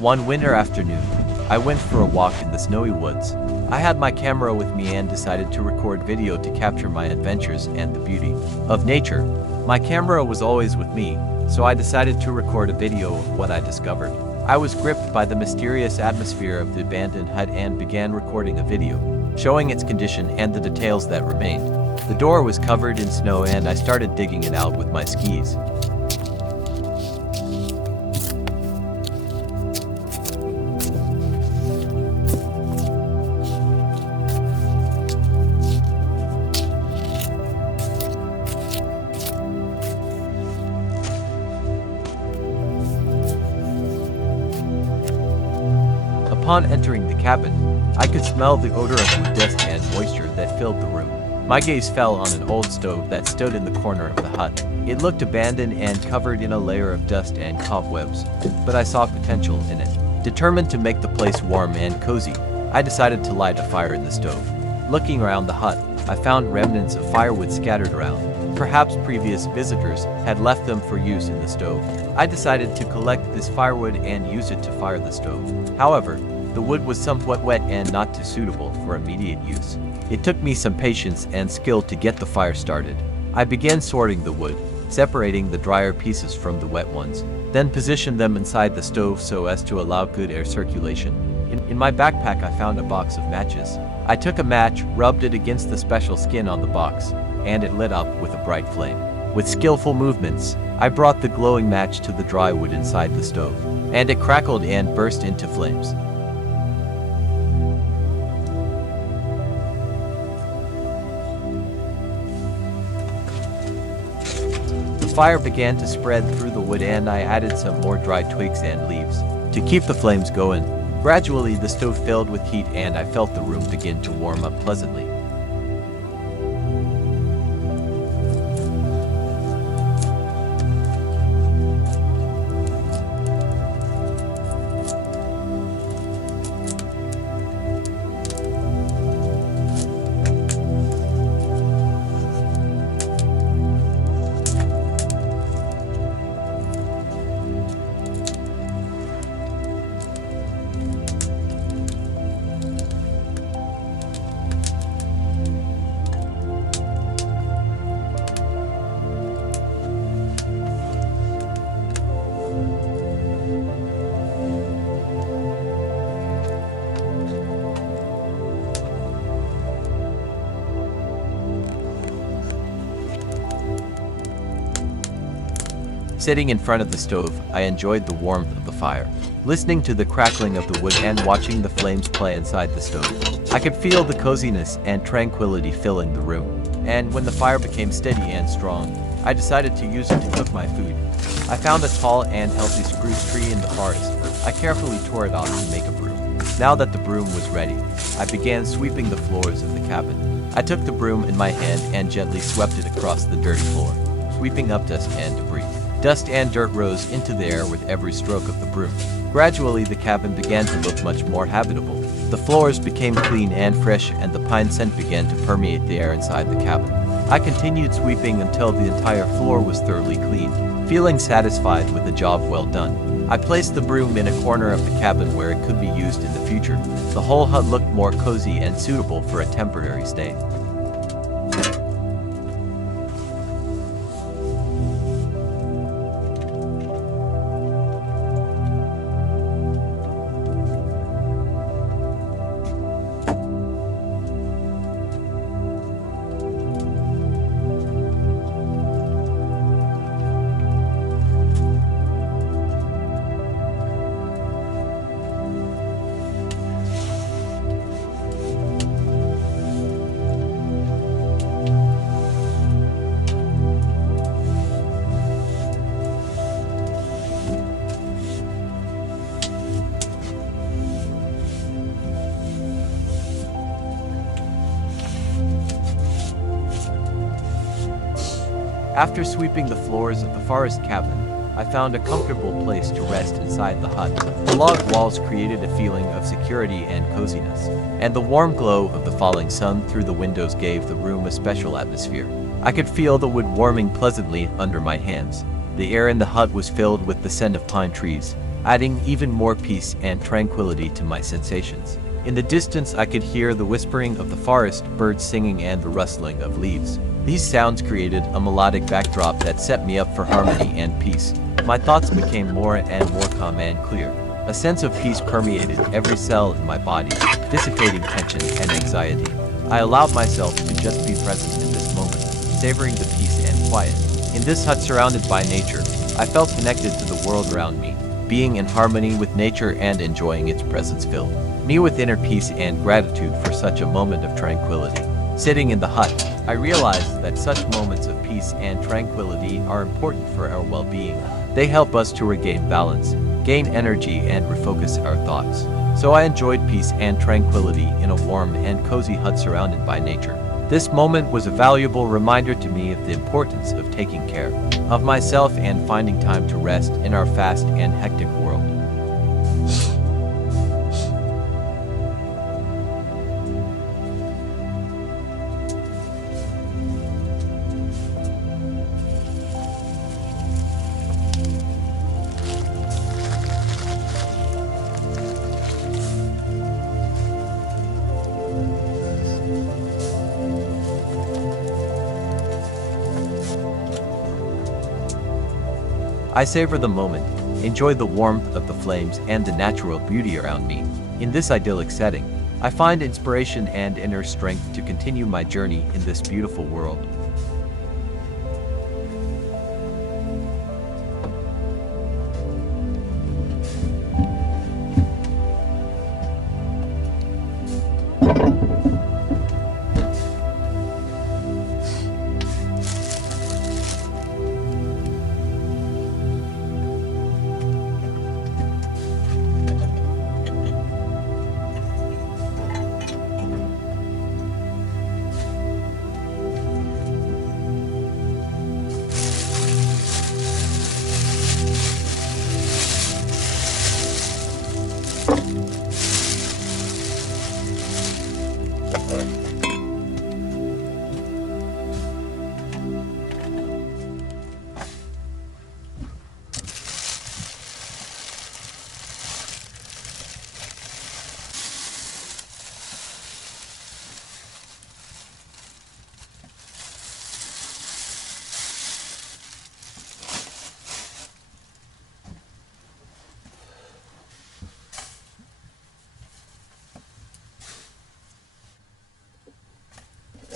One winter afternoon, I went for a walk in the snowy woods. I had my camera with me and decided to record video to capture my adventures and the beauty of nature. My camera was always with me, so I decided to record a video of what I discovered. I was gripped by the mysterious atmosphere of the abandoned hut and began recording a video, showing its condition and the details that remained. The door was covered in snow and I started digging it out with my skis. Upon entering the cabin, I could smell the odor of wood dust and moisture that filled the room. My gaze fell on an old stove that stood in the corner of the hut. It looked abandoned and covered in a layer of dust and cobwebs, but I saw potential in it. Determined to make the place warm and cozy, I decided to light a fire in the stove. Looking around the hut, I found remnants of firewood scattered around. Perhaps previous visitors had left them for use in the stove. I decided to collect this firewood and use it to fire the stove. However, the wood was somewhat wet and not too suitable for immediate use. It took me some patience and skill to get the fire started. I began sorting the wood, separating the drier pieces from the wet ones, then positioned them inside the stove so as to allow good air circulation. In my backpack I found a box of matches. I took a match, rubbed it against the special skin on the box, and it lit up with a bright flame. With skillful movements, I brought the glowing match to the dry wood inside the stove, and it crackled and burst into flames. The fire began to spread through the wood and I added some more dry twigs and leaves to keep the flames going. Gradually, the stove filled with heat and I felt the room begin to warm up pleasantly. Sitting in front of the stove, I enjoyed the warmth of the fire, listening to the crackling of the wood and watching the flames play inside the stove. I could feel the coziness and tranquility filling the room, and when the fire became steady and strong, I decided to use it to cook my food. I found a tall and healthy spruce tree in the forest. I carefully tore it off to make a broom. Now that the broom was ready, I began sweeping the floors of the cabin. I took the broom in my hand and gently swept it across the dirty floor, sweeping up dust and debris. Dust and dirt rose into the air with every stroke of the broom. Gradually, the cabin began to look much more habitable. The floors became clean and fresh, and the pine scent began to permeate the air inside the cabin. I continued sweeping until the entire floor was thoroughly clean, feeling satisfied with the job well done. I placed the broom in a corner of the cabin where it could be used in the future. The whole hut looked more cozy and suitable for a temporary stay. After sweeping the floors of the forest cabin, I found a comfortable place to rest inside the hut. The log walls created a feeling of security and coziness, and the warm glow of the falling sun through the windows gave the room a special atmosphere. I could feel the wood warming pleasantly under my hands. The air in the hut was filled with the scent of pine trees, adding even more peace and tranquility to my sensations. In the distance, I could hear the whispering of the forest, birds singing, and the rustling of leaves. These sounds created a melodic backdrop that set me up for harmony and peace. My thoughts became more and more calm and clear. A sense of peace permeated every cell in my body, dissipating tension and anxiety. I allowed myself to just be present in this moment, savoring the peace and quiet. In this hut surrounded by nature, I felt connected to the world around me, being in harmony with nature and enjoying its presence filled me with inner peace and gratitude for such a moment of tranquility. Sitting in the hut, I realized that such moments of peace and tranquility are important for our well-being. They help us to regain balance, gain energy, and refocus our thoughts. So I enjoyed peace and tranquility in a warm and cozy hut surrounded by nature. This moment was a valuable reminder to me of the importance of taking care of myself and finding time to rest in our fast and hectic world. I savor the moment, enjoy the warmth of the flames and the natural beauty around me. In this idyllic setting, I find inspiration and inner strength to continue my journey in this beautiful world.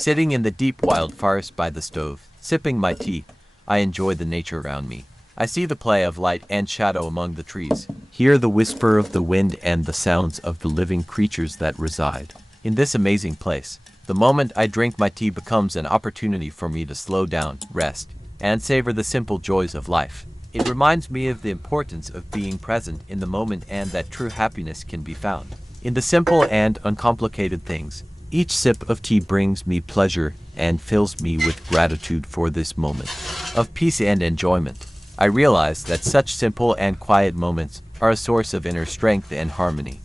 Sitting in the deep wild forest by the stove, sipping my tea, I enjoy the nature around me. I see the play of light and shadow among the trees, hear the whisper of the wind and the sounds of the living creatures that reside in this amazing place. The moment I drink my tea becomes an opportunity for me to slow down, rest, and savor the simple joys of life. It reminds me of the importance of being present in the moment and that true happiness can be found in the simple and uncomplicated things. Each sip of tea brings me pleasure and fills me with gratitude for this moment of peace and enjoyment. I realize that such simple and quiet moments are a source of inner strength and harmony.